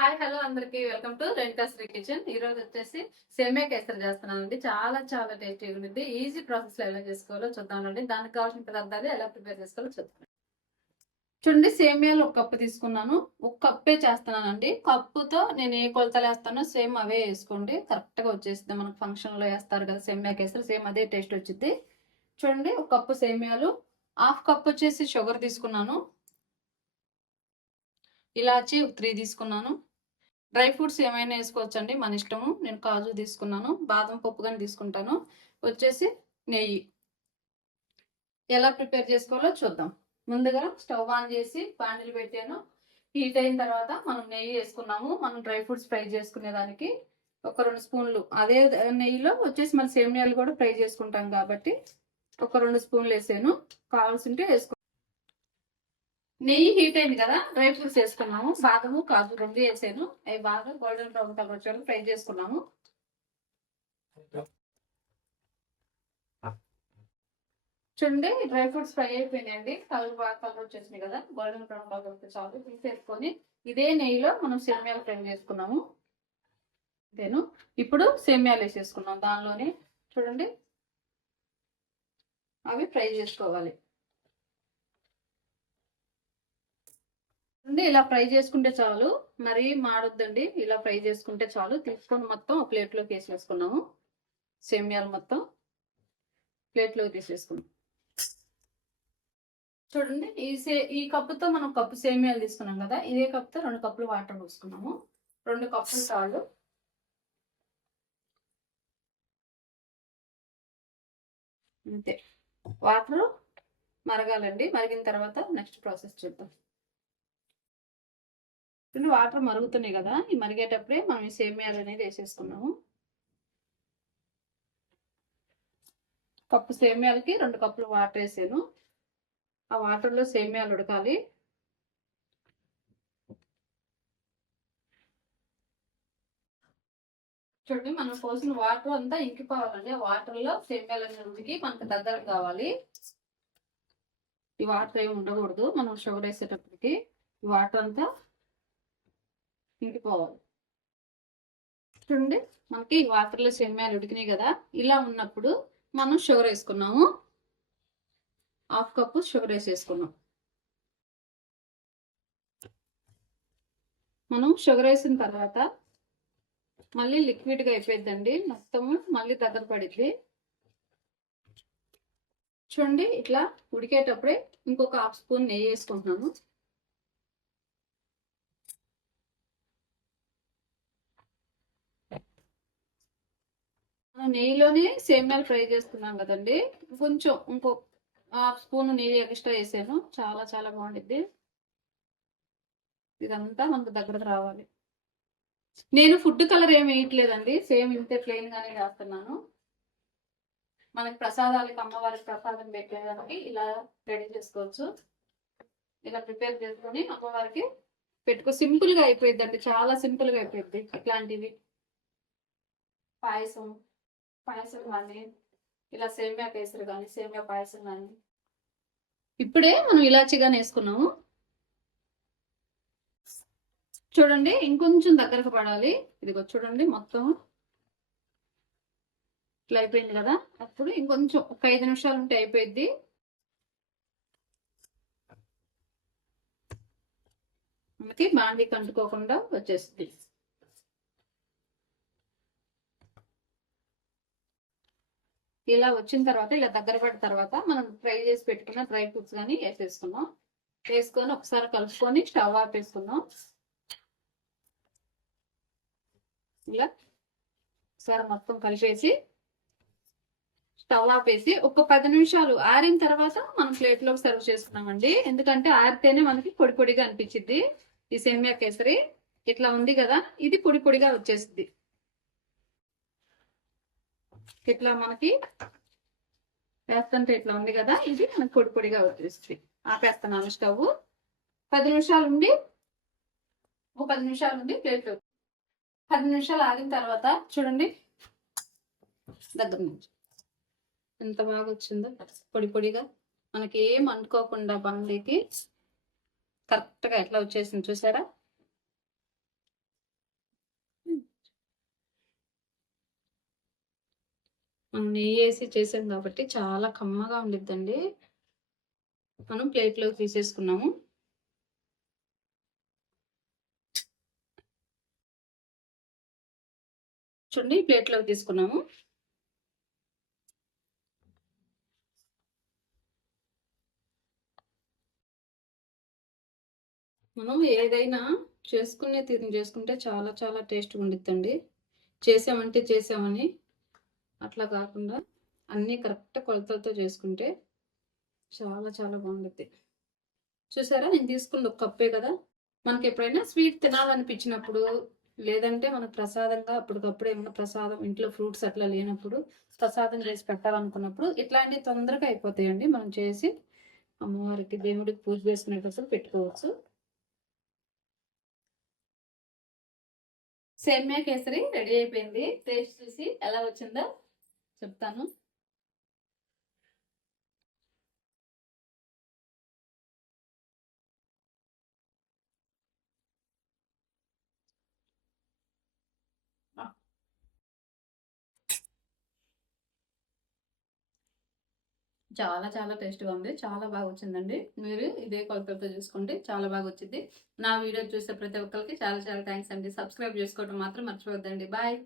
Hi hello అందరికి. Welcome to Sri kitchen. ఈ రోజు వచ్చేసి సేమియా కేసరి చేస్తున్నానండి. చాలా చాలా టేస్టీగా ఉంటుంది ఈజీ ప్రాసెస్లో ఎలా చేసుకోవాలో చూద్దామండి దానికి కావాల్సిన పదార్థాలు ఎలా ప్రిపేర్ చేసుకోవాలో చూద్దాం. చూడండి సేమియాలు ఒక కప్పు తీసుకున్నాను. ఒక కప్పే చేస్తున్నానండి. కప్పుతో నేను ఏ కొలతలు వేస్తానో సేమ్ అవే వేసుకోండి. కరెక్ట్గా వచ్చేస్తుంది మనకు ఫంక్షన్లో వేస్తారు కదా సేమియా కేసరి సేమ్ అదే టేస్ట్ వచ్చింది చూడండి ఒక కప్పు సేమియాలు. హాఫ్ కప్ వచ్చేసి షుగర్ తీసుకున్నాను. ఇలాచి త్రీ తీసుకున్నాను. డ్రై ఫ్రూట్స్ ఏమైనా వేసుకోవచ్చండి? మన ఇష్టము. నేను కాజు తీసుకున్నాను. బాదం పప్పు కానీ తీసుకుంటాను. వచ్చేసి నెయ్యి. ఎలా ప్రిపేర్ చేసుకోవాలో చూద్దాం. ముందుగా స్టవ్ ఆన్ చేసి పాండిలు పెట్టాను. హీట్ అయిన తర్వాత మనం నెయ్యి వేసుకున్నాము. మనం డ్రై ఫ్రూట్స్ ఫ్రై చేసుకునే దానికి ఒక రెండు స్పూన్లు. అదే నెయ్యిలో వచ్చేసి మన సేమియాలు కూడా ఫ్రై చేసుకుంటాం కాబట్టి ఒక రెండు స్పూన్లు వేసాను. కావాల్సింటే వేసుకో నెయ్యి హీట్ అయింది కదా డ్రై ఫ్రూట్స్ వేసుకున్నాము. బాదము కాజు రెండు వేసాను. అవి బాగా గోల్డెన్ బ్రౌన్ కలర్ వచ్చారు ఫ్రై చేసుకున్నాము. చూడండి డ్రై ఫ్రూట్స్ ఫ్రై అయిపోయినాయండి. కలర్ బాగా కలర్ వచ్చేసింది కదా గోల్డెన్ బ్రౌన్ కలర్ వస్తే చాలు. తీసేసుకొని ఇదే నెయ్యిలో మనం సేమియాలు ఫ్రై చేసుకున్నాము. అంతేను ఇప్పుడు సేమియాలు వేసేసుకున్నాం దానిలోనే. చూడండి అవి ఫ్రై చేసుకోవాలి. అండి ఇలా ఫ్రై చేసుకుంటే చాలు. మరీ మాడొద్దండి. ఇలా ఫ్రై చేసుకుంటే చాలు. తీసుకొని మొత్తం ప్లేట్లోకి వేసేసుకున్నాము. సేమియాలు మొత్తం ప్లేట్లోకి తీసేసుకున్నాం. చూడండి ఈ సే ఈ కప్పుతో మనం కప్పు సేమియాలు తీసుకున్నాం కదా ఇదే కప్పుతో రెండు కప్పులు వాటర్ పోసుకున్నాము. రెండు కప్పులు చాలు. అంతే. వాటర్ మరగాలండి. మరిగిన తర్వాత నెక్స్ట్ ప్రాసెస్ చూద్దాం. ఇప్పుడు వాటర్ మరుగుతున్నాయి కదా ఈ మరిగేటప్పుడే మనం ఈ సేమియాలు అనేది వేసేసుకున్నాము. కప్పు సేమియాలకి రెండు కప్పులు వాటర్ వేసాను. ఆ వాటర్లో సేమియాలు ఉడకాలి. చూడండి మనం పోసిన వాటర్ అంతా ఇంకిపోవాలండి. ఆ వాటర్లో సేమియాలు అనేది ఉడికి మనకు దగ్గర కావాలి. ఈ వాటర్ ఏమి ఉండకూడదు. మనం షుగర్ వేసేటప్పటికి ఈ వాటర్ అంతా ఇంకిపోవాలి చూడండి మనకి వాటర్లో సేమ్యాలు ఉడికినాయి కదా ఇలా ఉన్నప్పుడు మనం షుగర్ వేసుకున్నాము. హాఫ్ కప్పు షుగర్ వేసేసుకున్నాం. మనం షుగర్ వేసిన తర్వాత మళ్ళీ లిక్విడ్గా అయిపోయిందండి మొత్తము మళ్ళీ దగ్గర పడిద్ది. చూడండి ఇట్లా ఉడికేటప్పుడే ఇంకొక హాఫ్ స్పూన్ నెయ్యి వేసుకుంటున్నాను నెయ్యిలోనే సేమ్యాలు ఫ్రై చేసుకున్నాం కదండి. కొంచెం ఇంకో హాఫ్ స్పూన్ నెయ్యి ఎక్స్ట్రా వేసాను. చాలా చాలా బాగుండిద్ది. ఇదంతా మనకు దగ్గరకు రావాలి. నేను ఫుడ్ కలర్ ఏమి వేయట్లేదండి. సేమ్ ఇంతే ప్లెయిన్ గానే చేస్తున్నాను మనకి ప్రసాదాలకి అమ్మవారికి ప్రసాదం పెట్టేదానికి ఇలా రెడీ చేసుకోవచ్చు. ఇలా ప్రిపేర్ చేసుకొని అమ్మవారికి పెట్టుకో సింపుల్గా అయిపోయిందండి చాలా సింపుల్గా అయిపోయింది ఇట్లాంటివి. పాయసం. పాయసం కానీ ఇలా సేమియా కేసరి కానీ సేమియా పాయసం కానీ. ఇప్పుడే మనం ఇలాచిగా వేసుకున్నాము. చూడండి ఇంకొంచెం దగ్గరకు పడాలి. ఇదిగో చూడండి మొత్తం ఇట్లా అయిపోయింది కదా? అప్పుడు ఇంకొంచెం ఒక ఐదు నిమిషాలు ఉంటే అయిపోయింది మనకి బాండీ కంటుకోకుండా వచ్చేస్తుంది. ఇలా వచ్చిన తర్వాత ఇలా దగ్గర పడిన తర్వాత మనం ఫ్రై చేసి పెట్టుకున్న డ్రై ఫ్రూట్స్ కానీ వేసేసుకున్నాం వేసుకొని ఒకసారి కలుపుకొని స్టవ్ ఆపేసుకున్నాం ఇలా ఒకసారి మొత్తం కలిపేసి స్టవ్ ఆపేసి ఒక పది నిమిషాలు ఆరిన తర్వాత మనం ప్లేట్లోకి సర్వ్ చేసుకున్నామండి. ఎందుకంటే ఆరితేనే మనకి పొడి పొడిగా అనిపించింది ఈ సెమ్యా కేసరి ఇట్లా ఉంది కదా ఇది పొడి పొడిగా వచ్చేసింది ఇట్లా మనకి వేస్తుంటే ఇట్లా ఉంది కదా ఇది మనకి పొడి పొడిగా వచ్చేస్తుంది. ఆపేస్తున్నాను స్టవ్. పది నిమిషాలు ఉండి ఒక పది నిమిషాలు ఉండి ప్లేట్ పది నిమిషాలు ఆగిన తర్వాత చూడండి దగ్గర నుంచి. ఎంత బాగా వచ్చిందో పొడి పొడిగా. మనకి ఏం అంటుకోకుండా బండికి కరెక్ట్గా ఎట్లా వచ్చేసింది చూసారా? మనం నెయ్యి వేసి చేసాం కాబట్టి చాలా కమ్మగా ఉండిద్దండి. మనం ప్లేట్లోకి తీసేసుకున్నాము. చూడండి ప్లేట్లోకి తీసుకున్నాము. మనం ఏదైనా చేసుకునే తీరుని చేసుకుంటే చాలా చాలా టేస్ట్గా ఉండిద్దండి. చేసామంటే చేసామని అట్లా కాకుండా అన్నీ కరెక్ట్ కొలతలతో చేసుకుంటే చాలా చాలా బాగుంటుంది చూసారా? నేను తీసుకున్న ఒక కప్పే కదా? మనకి ఎప్పుడైనా స్వీట్ తినాలనిపించినప్పుడు లేదంటే మనకు ప్రసాదంగా అప్పటికప్పుడు ఏమైనా ప్రసాదం ఇంట్లో ఫ్రూట్స్ అట్లా లేనప్పుడు ప్రసాదం చేసి పెట్టాలనుకున్నప్పుడు ఇట్లాంటివి తొందరగా అయిపోతాయండి. మనం చేసి అమ్మవారికి దేవుడికి పూజ చేసుకునేటప్పుడు పెట్టుకోవచ్చు. సేమ్యా కేసరి రెడీ అయిపోయింది. టేస్ట్ చూసి ఎలా వచ్చిందో చెప్తాను. చాలా చాలా టేస్ట్గా ఉంది. చాలా బాగా వచ్చిందండి. మీరు ఇదే కొలతలతో చూసుకోండి చాలా బాగా వచ్చింది. నా వీడియో చూసే ప్రతి ఒక్కరికి చాలా చాలా థ్యాంక్స్ అండి. సబ్స్క్రైబ్ చేసుకోవడం మాత్రం మర్చిపోవద్దండి. బాయ్.